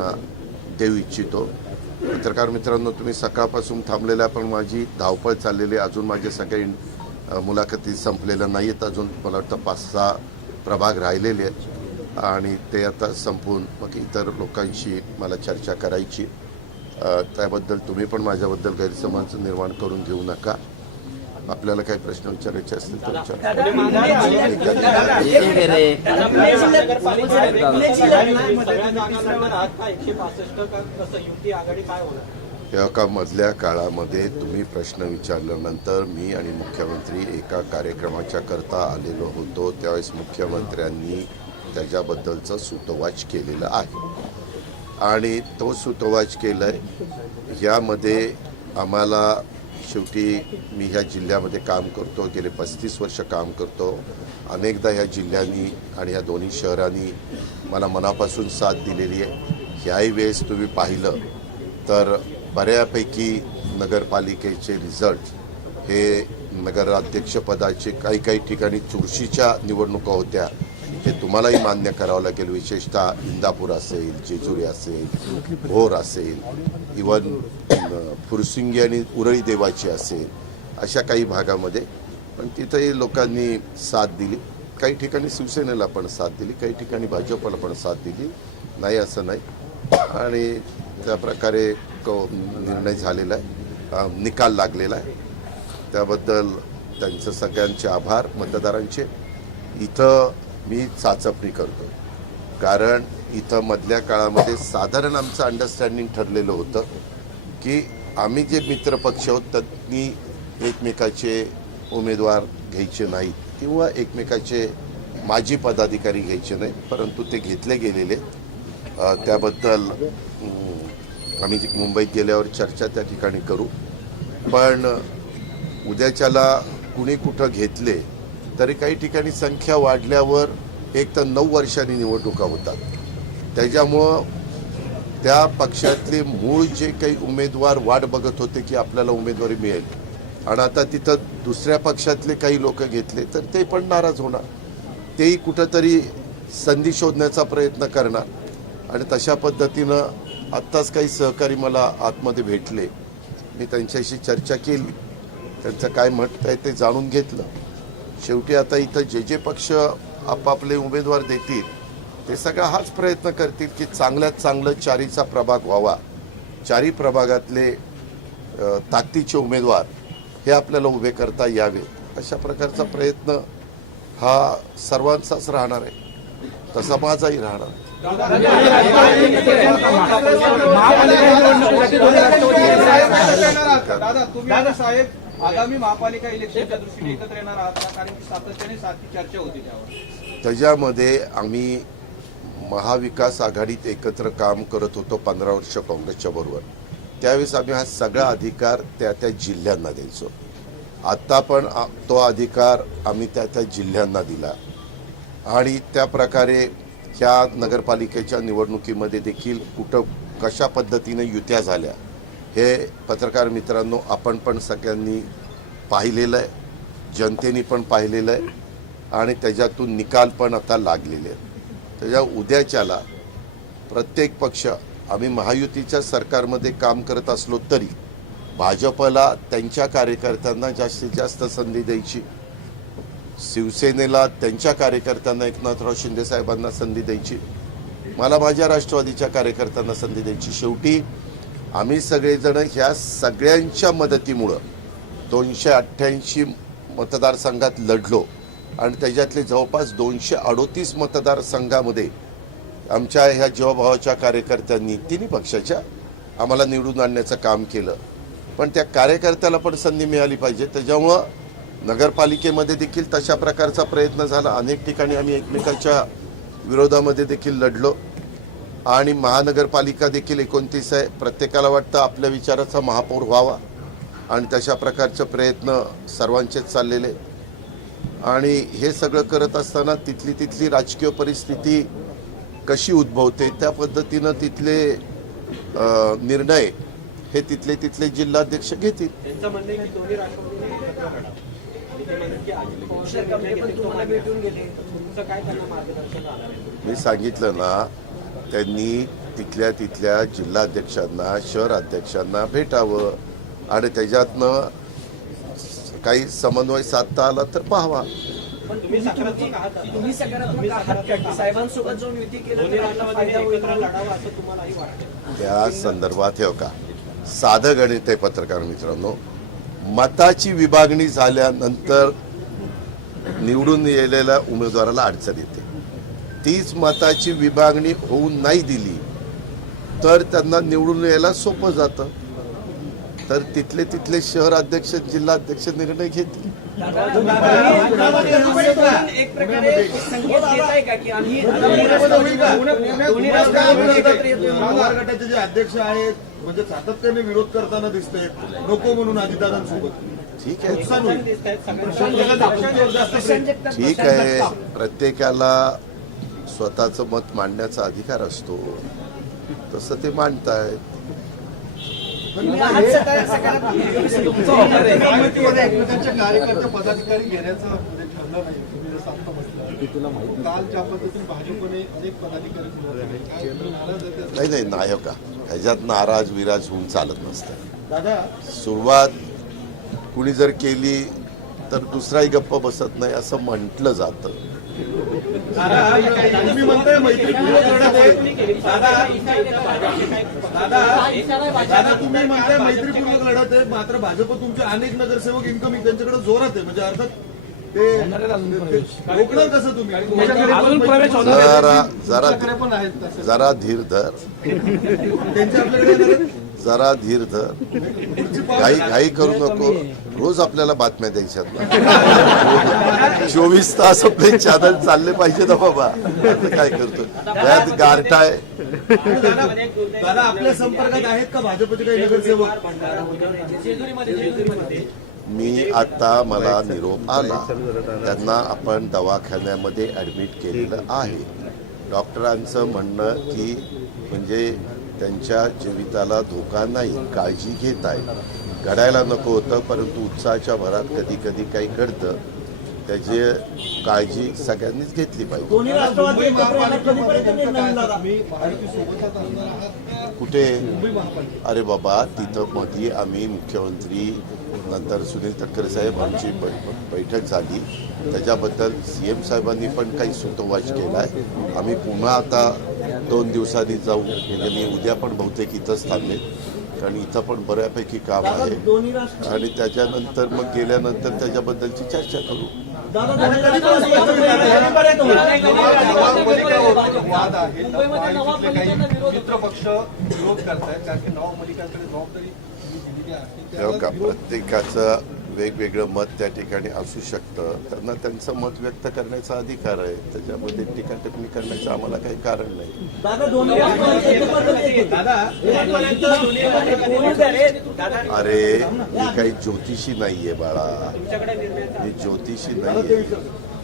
त्यांना देऊ इच्छितो. पत्रकार मित्रांनो, तुम्ही सकाळपासून थांबलेल्या, पण माझी धावपळ चाललेली, अजून माझे सगळे मुलाखती संपलेल्या नाही आहेत. अजून मला वाटतं 5-6 प्रभाग राहिलेले आहेत आणि ते आता संपवून मग इतर लोकांशी मला चर्चा करायची. त्याबद्दल तुम्ही पण माझ्याबद्दल गैरसमज निर्माण करून घेऊ नका. आपल्याला काही प्रश्न विचारायचे असतील तर विचारा. एका मधल्या काळामध्ये तुम्ही प्रश्न विचारल्यानंतर मी आणि मुख्यमंत्री एका कार्यक्रमाच्या करता आलेलो होतो. त्यावेळेस मुख्यमंत्र्यांनी त्याच्याबद्दलचं सूतोवाच केलेलं आहे आणि तो सूतोवाच केलाय. यामध्ये आम्हाला शेवटी मी ह्या जिल्ह्यामध्ये काम करतो, गेले 35 वर्ष काम करतो. अनेकदा ह्या जिल्ह्यांनी आणि ह्या दोन्ही शहरांनी मला मनापासून साथ दिलेली आहे. ह्याही वेळेस तुम्ही पाहिलं तर बऱ्यापैकी नगरपालिकेचे रिझल्ट हे नगराध्यक्षपदाचे काही ठिकाणी चुरशीच्या निवडणुका होत्या, हे तुम्हालाही मान्य करावं लागेल. विशेषतः इंदापूर असेल, जेजुरी असेल, भोर असेल, इवन फुरसिंगी आणि उरळी देवाची असेल, अशा काही भागामध्ये पण तिथंही लोकांनी साथ दिली. काही ठिकाणी शिवसेनेला पण साथ दिली, काही ठिकाणी भाजपला पण साथ दिली, नाही असं नाही. आणि त्या प्रकारे निर्णय झालेला आहे, निकाल लागलेला आहे. त्याबद्दल त्यांचं सगळ्यांचे आभार मतदारांचे. इथं मी चाचपणी करतो कारण इथं मधल्या काळामध्ये साधारण आमचं अंडरस्टँडिंग ठरलेलं होतं की आम्ही जे मित्रपक्ष आहोत त्यांनी एकमेकाचे उमेदवार घ्यायचे नाहीत किंवा एकमेकाचे माजी पदाधिकारी घ्यायचे नाहीत, परंतु ते घेतले गेलेले. त्याबद्दल आम्ही मुंबईत गेल्यावर चर्चा त्या ठिकाणी करू. पण उद्याच्याला कुणी कुठं घेतले तरी काही ठिकाणी संख्या वाढल्यावर एक तर 9 वर्षांनी निवडणुका होतात. त्याच्यामुळं त्या पक्षातले मूळ जे काही उमेदवार वाट बघत होते की आपल्याला उमेदवारी मिळेल आणि आता तिथं दुसऱ्या पक्षातले काही लोक घेतले तर ते पण नाराज होणार. तेही कुठंतरी संधी शोधण्याचा प्रयत्न करणार आणि तशा पद्धतीनं आत्ताच काही सहकारी मला आतमध्ये भेटले. मी त्यांच्याशी चर्चा केली, त्यांचं काय मत आहे ते जाणून घेतलं. शेवटी आता इथं जे पक्ष आपापले उमेदवार देतील ते सगळा हाच प्रयत्न करतील की चांगल्यात चांगलं चारीचा प्रभाग व्हावा, चारी प्रभागातले ताकदीचे उमेदवार हे आपल्याला उभे करता यावे. अशा प्रकारचा प्रयत्न हा सर्वांचाच राहणार आहे, तसा माझाही राहणार. आगामी महापालिका इलेक्शनच्या दृष्टीने एकत्र येणार आहात का? कारण की सातत्याने सारखी चर्चा होती त्यावर. त्याच्यामध्ये आम्ही महाविकास आघाडीत एकत्र काम करत होतो 15 वर्ष काँग्रेसच्या बरोबर. त्यावेळेस आम्ही हा सगळा अधिकार त्या जिल्ह्यांना द्यायचो. आता पण तो अधिकार आम्ही त्या जिल्ह्यांना दिला आणि त्या प्रकारे ह्या नगरपालिकेच्या निवडणुकीमध्ये देखील कुठं कशा पद्धतीने युत्या झाल्या हे पत्रकार मित्रांनो आपण पण सगळ्यांनी पाहिलेलं आहे, जनतेने पण पाहिलेलं आहे आणि त्याच्यातून निकाल पण आता लागलेले आहेत. त्याच्या उद्याच्याला प्रत्येक पक्ष, आम्ही महायुतीच्या सरकारमध्ये काम करत असलो तरी भाजपला त्यांच्या कार्यकर्त्यांना जास्तीत जास्त संधी द्यायची, शिवसेनेला त्यांच्या कार्यकर्त्यांना एकनाथराव शिंदे साहेबांना संधी द्यायची, मला माझ्या राष्ट्रवादीच्या कार्यकर्त्यांना संधी द्यायची. शेवटी आम्ही सगळेजण ह्या सगळ्यांच्या मदतीमुळं 288 मतदारसंघात लढलो आणि त्याच्यातले जवळपास 238 मतदारसंघामध्ये आमच्या ह्या जीवाभावाच्या कार्यकर्त्यांनी तिन्ही पक्षाच्या आम्हाला निवडून आणण्याचं काम केलं. पण त्या कार्यकर्त्याला पण संधी मिळाली पाहिजे. त्याच्यामुळं नगरपालिकेमध्ये देखील तशा प्रकारचा प्रयत्न झाला. अनेक ठिकाणी आम्ही एकमेकांच्या विरोधामध्ये देखील लढलो आणि महानगरपालिका देखील 29 आहे. प्रत्येकाला वाटतं आपल्या विचाराचा महापौर व्हावा आणि तशा प्रकारचे प्रयत्न सर्वांचेच चाललेले. आणि हे सगळं करत असताना तिथली राजकीय परिस्थिती कशी उद्भवते त्या पद्धतीनं तिथले निर्णय हे तिथले जिल्हाध्यक्ष घेतील. मी सांगितलं ना, त्यांनी तिथल्या जिल्हाध्यक्षांना शहर अध्यक्षांना भेटावं आणि त्याच्यातनं काही समन्वय साधता आला तर पाहावा. पण तुम्ही सकारात्मक आहात तुम्ही सकारात्मक आहात का? साहेबांसोबत जाऊन युती केलं तर आपला फायदा होईल. एकत्र लढावं असं तुम्हालाही वाटतं? त्या संदर्भात हे का साधं गणित आहे पत्रकार मित्रांनो. मताची विभागणी झाल्यानंतर निवडून येलेल्या उमेदवाराला अडचण येते. तीच मताची विभागणी होऊन नाही दिली तर त्यांना निवडून यायला सोपं जातं. तर तिथले शहर अध्यक्ष जिल्हा अध्यक्ष निर्णय घेतील. एक प्रकारे संकेत देताय का की आम्ही पवार गटाचे जे अध्यक्ष आहेत म्हणजे सातत्याने विरोध करताना दिसतंय नको म्हणून अजितदादांसोबत. ठीक आहे, नुकसान होईल. ठीक आहे. प्रत्येकाला स्वतःचं मत मांडण्याचा अधिकार असतो, तसं ते मांडतायत. त्यांच्या कार्यकर्ते पदाधिकारी घेण्याचं म्हणजे ठरलं नाही तुम्ही जसं आता म्हटलं. काल ज्या पद्धतीने भाजपने अनेक पदाधिकारी ठेवले आहेत, काय तुम्ही नाराज आहे त्याचं? नाही नायक का ह्याच्यात नाराज विराज होऊन चालत नसतं. दादा सुरुवात कुणी जर केली तर दुसराही गप्प बसत नाही असं म्हटलं जातं. तुम्ही म्हणताय मैत्रीपूर्वक लढत आहे. दादा तुम्ही म्हणताय मैत्रीपूर्वक लढत आहे, मात्र भाजप तुमचे अनेक नगरसेवक इन्कमिंग त्यांच्याकडे जोरात आहे. म्हणजे अर्थात ते रोखणार कसं तुम्ही? जरा धीर धर, त्यांच्या आपल्याकडे येणार आहेत? जरा धीर धर, घाई करू नको. रोज आपल्याला बातम्या द्यायच्यात ना. 24 तास आपले चॅनल चालले पाहिजे ना बाबा. आता काय करतो त्यात गारठाय. दादा आपल्या संपर्कात आहेत का भाजपचे काही नगरसेवक? मी आता मला निरोप आला, त्यांना आपण दवाखान्यामध्ये ऍडमिट केलेलं आहे. डॉक्टरांचं म्हणणं की म्हणजे त्यांच्या जीविताला धोका नाही, काळजी घेत आहे. घडायला नको होतं, परंतु उत्साहाच्या भरात कधी कधी काही घडतं. त्याची काळजी सगळ्यांनीच घेतली पाहिजे. दोन्ही राष्ट्रवादी एकत्र येण्यात कधीपर्यंत निर्णय होईल दादा? कुठे? अरे बाबा, तिथं मध्ये आम्ही मुख्यमंत्री नंतर सुनील तटकरे साहेब आमची बैठक झाली. त्याच्याबद्दल CM साहेबांनी पण काही सूतोवाच केला आहे. आम्ही पुन्हा आता 2 दिवसांनी जाऊ. म्हणजे मी उद्या पण बहुतेक इथंच थांबेल, कारण इथं पण बऱ्यापैकी काम आहे. आणि त्याच्यानंतर मग गेल्यानंतर त्याच्याबद्दलची चर्चा करू. वाद आहे मित्र पक्ष विरोध करतायत कारण की नवमल्लिकांकडे जबाबदारी दिलेली आहे. का प्रत्येकाचं वेगवेगळं मत त्या ठिकाणी असू शकतं. त्यांना त्यांचं मत व्यक्त करण्याचा अधिकार आहे. त्याच्यामध्ये टीका टिप्पणी करण्याचं आम्हाला काही कारण नाही. अरे मी काही ज्योतिषी नाहीये बाळा, मी ज्योतिषी नाहीये.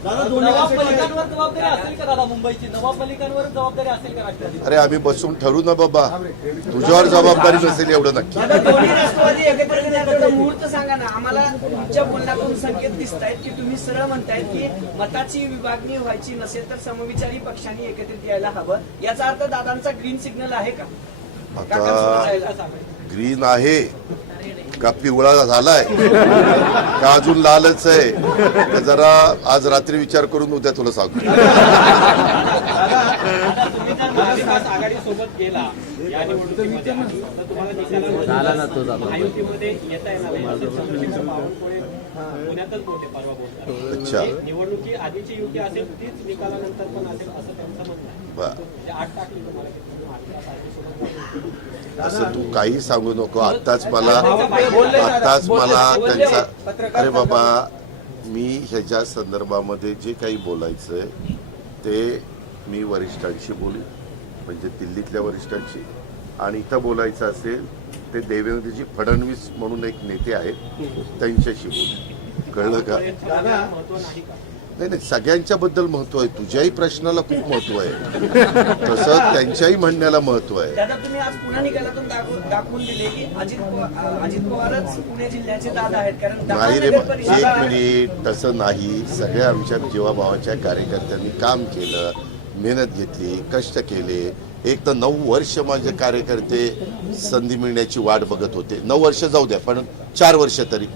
नवाब मलिकांवर जबाबदारी असेल का दादा? मुंबईची नवाब मलिकांवर जबाबदारी असेल का राष्ट्रवादी? अरे आम्ही बसून ठरू ना बाबा. तुझ्यावर जबाबदारी नसेल एवढं नक्की. दोन्ही राष्ट्रवादी एकत्र येण्याचा मुहूर्त सांगा ना आम्हाला. तुमच्या बोलण्यातून संकेत दिसत आहेत की तुम्ही सरळ म्हणतायत की मताची विभागणी व्हायची नसेल तर समविचारी पक्षांनी एकत्रित यायला हवं. याचा अर्थ दादांचा ग्रीन सिग्नल आहे का? आता ग्रीन आहे का पिवळा झालाय का अजून लालच आहे? तर जरा आज रात्री विचार करून उद्या तुला सांगतो. आघाडी सोबत गेला या निवडणुकीमध्ये तर तुम्हाला निकालामध्ये महायुतीमध्ये येता येणार नाही असं चंद्रशेखर बावनकुळे पुण्यातच बोलते परवा बोलतात. अच्छा, निवडणुकी आधीची युती असेल तीच निकालानंतर पण असेल असं त्यांचं म्हणणं आहे. बरं, आठ टाकली तुम्हाला असं तू काही सांगू नको. आत्ताच मला त्यांचा. अरे बाबा, मी ह्याच्या संदर्भामध्ये जे काही बोलायचंय ते मी वरिष्ठांशी बोलू, म्हणजे दिल्लीतल्या वरिष्ठांशी. आणि इथं बोलायचं असेल ते देवेंद्रजी फडणवीस म्हणून एक नेते आहेत त्यांच्याशी बोलू. कळलं का? नाही, सगळ्यांच्या बद्दल महत्व आहे. तुझ्याही प्रश्नाला खूप महत्व आहे, तसं त्यांच्याही म्हणण्याला महत्व आहे. दादा तुम्ही आज पुन्हा निकालातून दाखवून दिले की अजित पवारच पुणे जिल्ह्याचे दादा आहेत. कारण नाही रे, 1 मिनिट, तसं नाही. सगळ्या आमच्या जीवाभावाच्या कार्यकर्त्यांनी काम केलं. मेहनत घेतली, कष्ट केले. एक तर 9 वर्ष माझे कार्यकर्ते संधी मिळण्याची वाट बघत होते. 9 वर्ष जाऊ द्या, पण 4 वर्ष तरी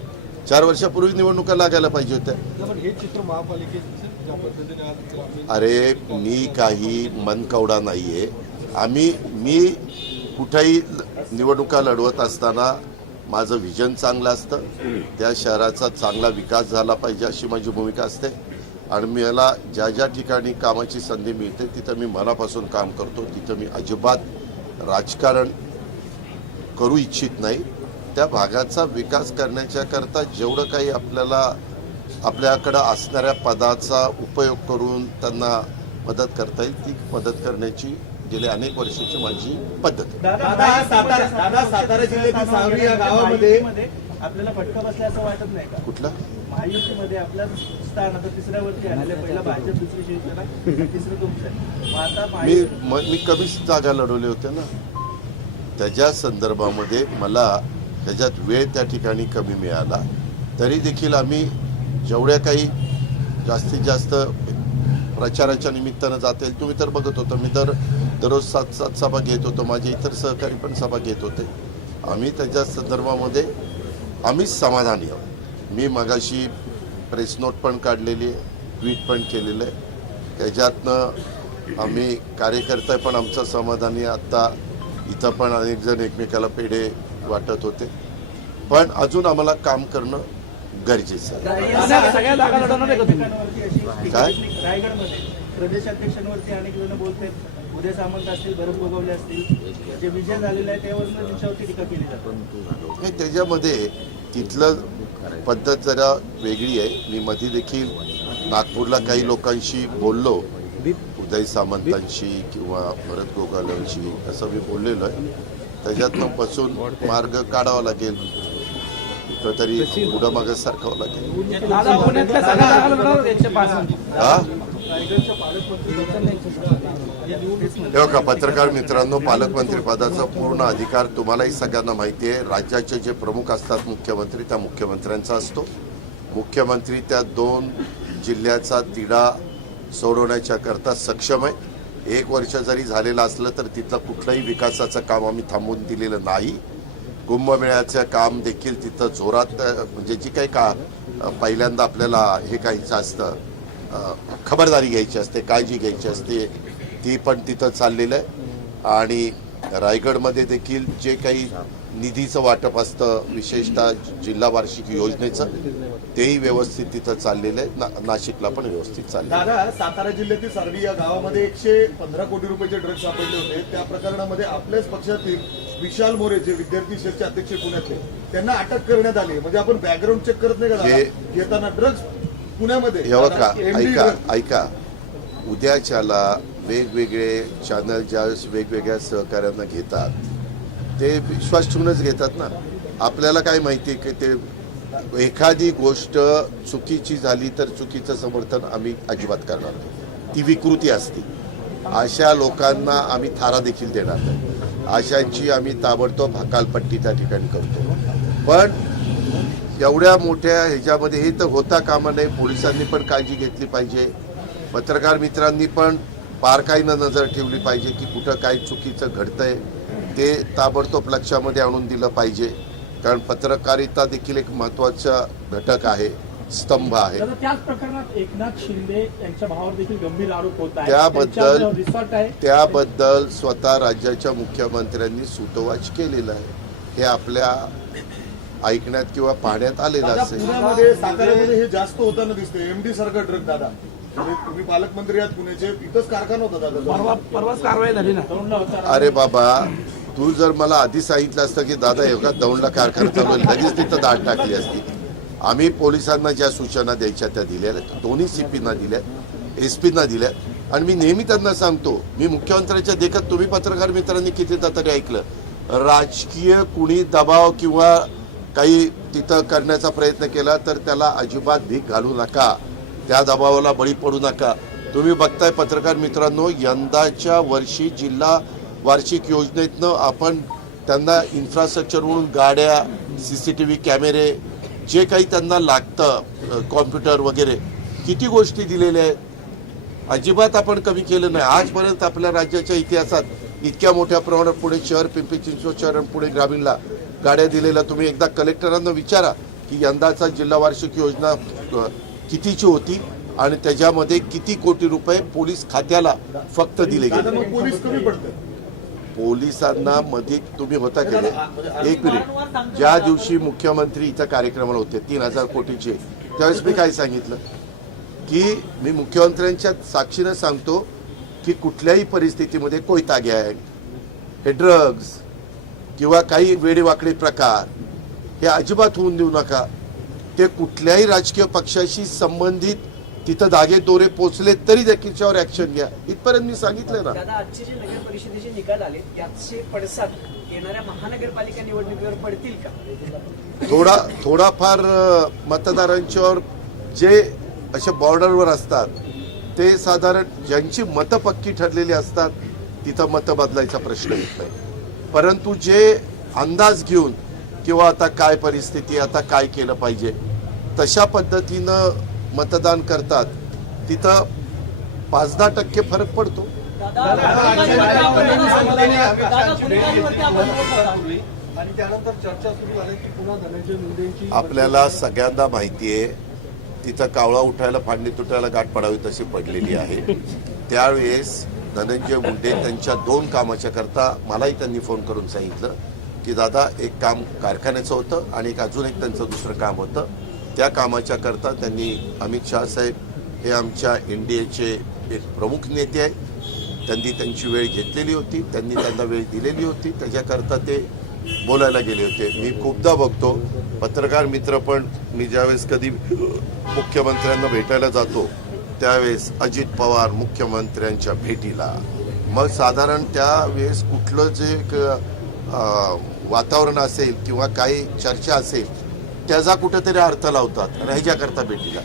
4 वर्षापूर्वी निवडणुका लागायला पाहिजे होत्या. पण हे चित्र महापालिकेत ज्या पद्धतीने आज ग्रामीण अरे मी काही मनकवडा नाहीये. मी कुठेही निवडणुका लढवत असताना माझं व्हिजन चांगलं असतं. त्या शहराचा चांगला विकास झाला पाहिजे अशी माझी भूमिका असते. आणि मला ज्या ज्या ठिकाणी कामाची संधी मिळते तिथं मी मनापासून काम करतो. तिथं मी अजिबात राजकारण करू इच्छित नाही. त्या भागाचा विकास करण्याच्या करता जेवढं काही आपल्याकडं असणाऱ्या पदाचा उपयोग करून त्यांना मदत करता येईल ती मदत करण्याची गेल्या अनेक वर्षाची माझी पद्धत आहे. दादा सातारा जिल्ह्यातील सांगवी या गावामध्ये आपल्याला फटका बसला असं वाटत नाही का? कुठला महायुतीमध्ये आपलं स्थान आता तिसऱ्यावरती आले. पहिला भाजप, दुसरी शिवसेना, तिसरं तुमचं. आता मी कमीच जागा लढवले होते ना. त्याच्या संदर्भामध्ये मला त्याच्यात वेळ त्या ठिकाणी कमी मिळाला. तरी देखील आम्ही जेवढ्या काही जास्तीत जास्त प्रचाराच्या निमित्तानं जाता येईल. तुम्ही तर बघत होता मी दररोज 7 सभा घेत होतो. माझे इतर सहकारी पण सभा घेत होते. आम्ही त्याच्या संदर्भामध्ये आम्हीच समाधानी आहोत. मी मगाशी प्रेस नोट पण काढलेली आहे, ट्विट पण केलेलं आहे. त्याच्यातनं आम्ही कार्यकर्ते पण आमचं समाधानी. आत्ता इथं पण अनेक जण एकमेकाला पेढे वाटत होते. पण अजून आम्हाला काम करणं गरजेचं आहे. सगळ्या जागा लढवणार आहे का तुम्ही? काय? रायगडमध्ये प्रदेशाध्यक्षांवरती अनेक जण बोलतात. उदय सामंत असतील, भरत गोगावले असतील, जे विजय झालेला आहे त्यावरून त्यांच्यावरती टीका केली जाते. हे त्याच्यामध्ये तिथलं पद्धत जरा वेगळी आहे. मी मध्ये देखील नागपूरला काही लोकांशी बोललो, उदय सामंतांशी किंवा भरत गोगावलेंशी असं मी बोललेलो आहे. त्याच्यातनं बसून मार्ग काढावा लागेल, कुठंतरी पुढं मागं सारखावं लागेल. दादा पुण्यातल्या सगळ्या जागा लढवणार आहेत 105. हा रायगडच्या पालकमंत्री हे बघा पत्रकार मित्रांनो, पालकमंत्री पदाचा पूर्ण अधिकार तुम्हालाही सगळ्यांना माहिती आहे. राज्याचे जे प्रमुख असतात मुख्यमंत्री, त्या मुख्यमंत्र्यांचा असतो. मुख्यमंत्री त्या 2 जिल्ह्याचा तिढा सोडवण्याच्या करता सक्षम आहे. 1 वर्ष जरी झालेलं असलं तर तिथलं कुठलंही विकासाचं काम आम्ही थांबवून दिलेलं नाही. कुंभमेळ्याचं काम देखील तिथं जोरात, म्हणजे जी काही पहिल्यांदा आपल्याला हे घ्यायचं असतं, खबरदारी घ्यायची असते, काळजी घ्यायची असते, ती पण तिथं चाललेलं आहे. आणि रायगडमध्ये देखील जे काही निधीचं वाटप असतं, विशेषतः जिल्हा वार्षिक योजनेचं, तेही व्यवस्थित तिथं चाललेलं आहे. नाशिकला पण व्यवस्थित चाललेलं आहे. दादा सातारा जिल्ह्यातील सारवी या गावामध्ये 115 कोटी रुपयाचे ड्रग्ज सापडले होते. त्या प्रकरणामध्ये आपल्याच पक्षातील विशाल मोरे, जे विद्यार्थी सेलचे अध्यक्ष पुण्यातले, त्यांना अटक करण्यात आली. म्हणजे आपण बॅकग्राऊंड चेक करत नाही का दादा? घेताना ड्रग्ज पुण्यामध्ये ऐका उद्याच्याला वेगवेगळे चॅनल ज्यावेळेस वेगवेगळ्या सहकार्यांना घेतात ते विश्वास ठेवूनच घेतात ना. आपल्याला काय माहिती की ते एखादी गोष्ट चुकीची झाली तर चुकीचं समर्थन आम्ही अजिबात करणार नाही. ती विकृती असते. अशा लोकांना आम्ही थारा देखील देणार नाही. अशांची आम्ही ताबडतोब हकालपट्टी त्या ठिकाणी करतो. पण एवढ्या मोठ्या ह्याच्यामध्ये हे तर होता कामा नये. पोलिसांनी पण काळजी घेतली पाहिजे. पत्रकार मित्रांनी पण बारकाईनं नजर ठेवली पाहिजे की कुठं काय चुकीचं घडतंय ते ताबडतोब लक्षामध्ये आणून दिलं पाहिजे. कारण पत्रकारिता देखील एक महत्त्वाचा घटक आहे, स्तंभ आहे. त्याच प्रकरणात एकनाथ शिंदे यांच्या भावावर देखील गंभीर आरोप होत आहेत. त्याबद्दल रिसॉर्ट आहे, त्याबद्दल स्वतः राज्याच्या मुख्यमंत्र्यांनी सूतवाच केलेलं आहे. हे आपल्या ऐकण्यात किंवा पाहण्यात आलेलं दादा असेल. पुण्यामध्ये साताऱ्यामध्ये हे जास्त होताना दिसते. एमडी सारखा ड्रग दादा, म्हणजे तुम्ही पालकमंत्री आहात पुण्याचे, इथंच कारखाना होता दादा. परवाच कारवाई झाली ना, दौंडला होता. अरे बाबा, तू जर मला आधी सांगितलं असतं की दादा एवढा दौंडला कारखाना चालू आहे, लगेच तिथं दाट टाकली असती. आम्ही पोलिसांना ज्या सूचना द्यायच्या त्या दिल्या, दोन्ही CPना दिल्या, SP ना दिल्या. आणि मी नेहमी त्यांना सांगतो, मी मुख्यमंत्र्यांच्या देखत तुम्ही पत्रकार मित्रांनी कितीदा तरी ऐकलं, राजकीय कुणी दबाव किंवा काही तिथं करण्याचा प्रयत्न केला तर त्याला अजिबात भीक घालू नका, त्या दबावाला बळी पडू नका. तुम्ही बघताय पत्रकार मित्रांनो, यंदाच्या वर्षी जिल्हा वार्षिक योजनेतनं आपण त्यांना इन्फ्रास्ट्रक्चर म्हणून गाड्या, CCTV कॅमेरे, जे काही त्यांना लागतं, कॉम्प्युटर वगैरे, किती गोष्टी दिलेल्या आहेत. अजिबात आपण कमी केलं नाही. आजपर्यंत आपल्या राज्याच्या इतिहासात इतक्या मोठ्या प्रमाणात पुणे शहर, पिंपरी चिंचवड शहर आणि पुणे ग्रामीणला गाड्या दिलेल्या तुम्ही एकदा कलेक्टरांना विचारा की यंदाचा जिल्हा वार्षिक योजना कितीची होती आणि त्याच्यामध्ये किती कोटी रुपये पोलीस खात्याला फक्त दिले दादा गेले. मग पोलीस कमी पडतात. पोलिसांना मध्ये तुम्ही होता गेले. एक मिनिट, ज्या दिवशी मुख्यमंत्री इथं कार्यक्रमाला होते 3,000 कोटीचे, त्यावेळेस मी काय सांगितलं की मी मुख्यमंत्र्यांच्या साक्षीनं सांगतो की कुठल्याही परिस्थितीमध्ये कोयता गँग, हे ड्रग्ज किंवा काही वेडेवाकडे प्रकार हे अजिबात होऊन देऊ नका. ते कुठल्याही राजकीय पक्षाशी संबंधित तिथं धागे दोरे पोचले तरी त्याच्यावर ऍक्शन घ्या, इथपर्यंत मी सांगितलं ना. दादा, आजचे जे नगर परिषदेचे निकाल आले त्याचे पडसाद येणाऱ्या महानगरपालिका निवडणुकीवर पडतील का? थोडाफार मतदारांच्यावर जे असे बॉर्डरवर असतात ते साधारण ज्यांची मतं पक्की ठरलेली असतात तिथं मतं बदलायचा प्रश्न येत नाही. परंतु जे अंदाज घेऊन किंवा आता काय परिस्थिती, आता काय केलं पाहिजे तशा पद्धतीनं मतदान करतात तिथं 5-10% फरक पडतो. आणि त्यानंतर चर्चा सुरू झाली की पुन्हा धनंजय मुंडेंची आपल्याला सगळ्यांना माहिती आहे तिथं कावळा उठायला फांदी तुटायला गाठ पडावी तशी पडलेली आहे. त्यावेळेस धनंजय मुंडे त्यांच्या 2 कामाच्या करता मलाही त्यांनी फोन करून सांगितलं की दादा एक काम कारखान्याचं होतं आणि अजून एक त्यांचं दुसरं काम होतं. त्या कामाच्या करता त्यांनी अमित शहा साहेब हे आमच्या NDAचे एक प्रमुख नेते आहेत, त्यांनी त्यांची वेळ घेतलेली होती, त्यांनी त्यांना वेळ दिलेली होती, त्याच्याकरता ते बोलायला गेले होते. मी खूपदा बघतो पत्रकार मित्र पण, मी ज्यावेळेस कधी मुख्यमंत्र्यांना भेटायला जातो त्यावेळेस अजित पवार मुख्यमंत्र्यांच्या भेटीला, मग साधारण त्यावेळेस कुठलं जे वातावरण असेल किंवा काही चर्चा असेल त्याचा कुठेतरी अर्थ लावतात आणि ह्याच्याकरता भेटीला.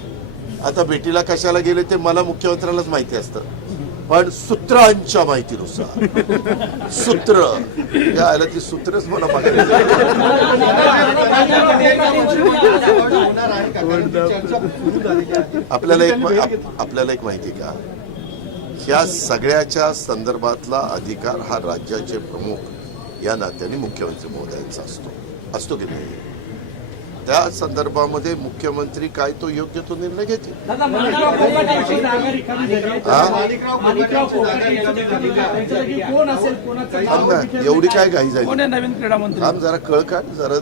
आता भेटीला कशाला गेले ते मला मुख्यमंत्र्यांनाच माहिती असतं, पण सूत्रांच्या माहितीनुसार सूत्र यायला ती सूत्रच मला होणार आहे का? चर्चा सुरू झालेली आहे. आपल्याला एक माहिती का, ह्या सगळ्याच्या संदर्भातला अधिकार हा राज्याचे प्रमुख या नात्याने मुख्यमंत्री महोदयांचा असतो की नाही. त्या संदर्भामध्ये मुख्यमंत्री काय तो योग्य तो निर्णय घेतील. एवढी काय घाई झाली? नवीन क्रीडा मंत्री थांब जरा कळ काढ जरा,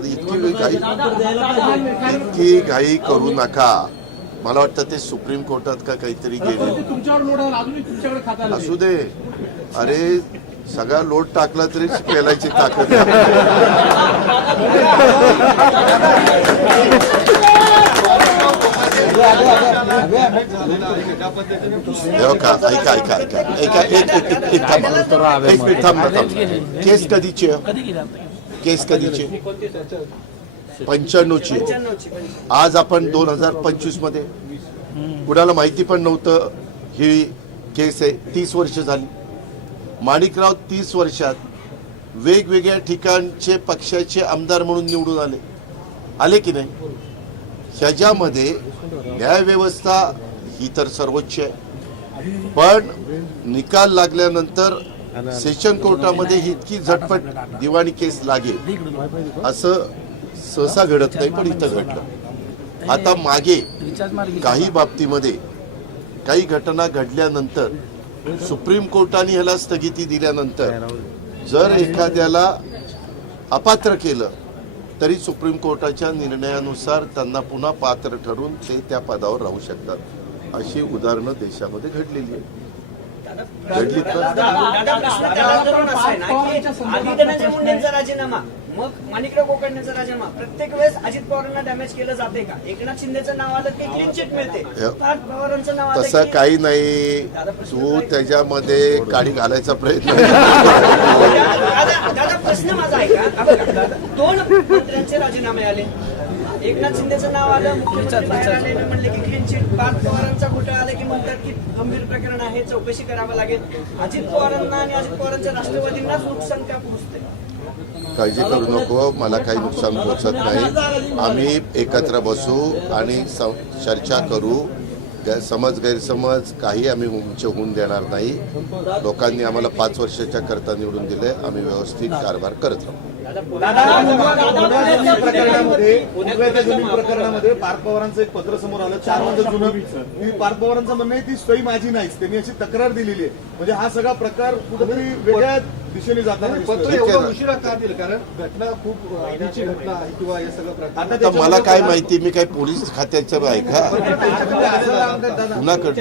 इतकी घाई करू नका. मला वाटतं ते सुप्रीम कोर्टात का काहीतरी गेले तुमच्यावर लोड अजूनही तुमच्याकडे खाता असू दे. अरे सगळा लोड टाकला तरी पेलायची ताकद आहे. केस कधीची केस कधीची 95ची. आज आपण 2025 मध्ये, कुणाला माहिती पण नव्हतं ही केस आहे. 30 वर्ष झाली. माणिकराव 30 वर्षात वेगवेगळ्या ठिकाणचे पक्षाचे आमदार म्हणून निवडून आले की नाही. ह्याच्यामध्ये न्यायव्यवस्था ही तर सर्वोच्च आहे, पण निकाल लागल्यानंतर सेशन कोर्टामध्ये ही इतकी झटपट दिवाणी केस लागेल असं सहसा घडत नाही, पण इथं घडलं. आता मागे काही बाबतीमध्ये काही घटना घडल्यानंतर सुप्रीम कोर्टाने ह्याला स्थगिती दिल्यानंतर जर एखाद्याला अपात्र केलं तरी सुप्रीम कोर्टाच्या निर्णयानुसार त्यांना पुन्हा पात्र ठरून ते त्या पदावर राहू शकतात. अशी उदाहरणं देशामध्ये घडलेली आहेत. घडली तर आधी धनंजय मुंडेंचा राजीनामा, मग माणिकराव कोकाटेंचा राजीनामा, प्रत्येक वेळेस अजित पवारांना डॅमेज केलं जाते का? एकनाथ शिंदेचं नाव आलं की क्लीन चिट मिळते, पार्थ पवारांचं नाव आलं तसं की काही नाही. तू त्याच्यामध्ये काडी घालायचा प्रयत्न दादा प्रश्न माझा ऐका. 2 मंत्र्यांचे राजीनामे आले, एकनाथ शिंदेचं नाव आलं, मुख्यमंत्री बाहेर आले म्हणले की क्लीन चिट. पार्थ पवारांचा घोटाळा आला की म्हणतात की गंभीर प्रकरण आहे, चौकशी करावं लागेल. अजित पवारांना आणि अजित पवारांच्या राष्ट्रवादींनाच नुकसान का पोहोचते? काळजी करू नको, मला काही नुकसान पोहोचत नाही. आम्ही एकत्र बसू आणि चर्चा करू समज गैरसमज काही आम्ही होऊन देणार नाही. लोकांनी आम्हाला 5 वर्षाच्या करता निवडून दिले. आम्ही व्यवस्थित कारभार करत राहू. पुण्याच्या जमीन प्रकरणामध्ये पार्थ पवारांचं एक पत्र समोर आलं 4 वर्ष जुनं. की पार्थ पवारांचं म्हणणं आहे ती सही माझी नाहीच, त्यांनी अशी तक्रार दिलेली आहे. म्हणजे हा सगळा प्रकार कुठेतरी वेगळ्या दिशेने जाताना पत्र दिसतोय. एवढं उशिरा का दिलं? कारण घटना खूप आधीची घटना आहे किंवा हे सगळं प्रकार आता मला काय माहिती, मी काय पोलीस खात्याचं आहे का कुणाकडनं?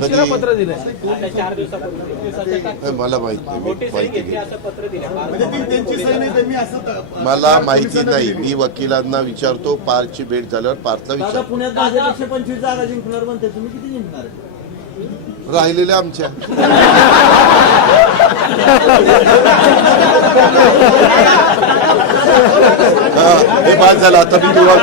कधी आता 4 दिवसापूर्वी मला माहित नाही, मी नोटीस माहिती घेतली घेतली. असं पत्र दिलं. म्हणजे ती त्यांची सही नाही, त्यांनी असं मला माहिती नाही. मी वकिलांना विचारतो. पार्थची भेट झाल्यावर पार्थला दादा विचारतो. पुण्यात 125 जागा जिंकणार म्हणते, तुम्ही किती जिंकणार? राहिलेल्या आमच्या हे बाद झालं. आता मी दिवा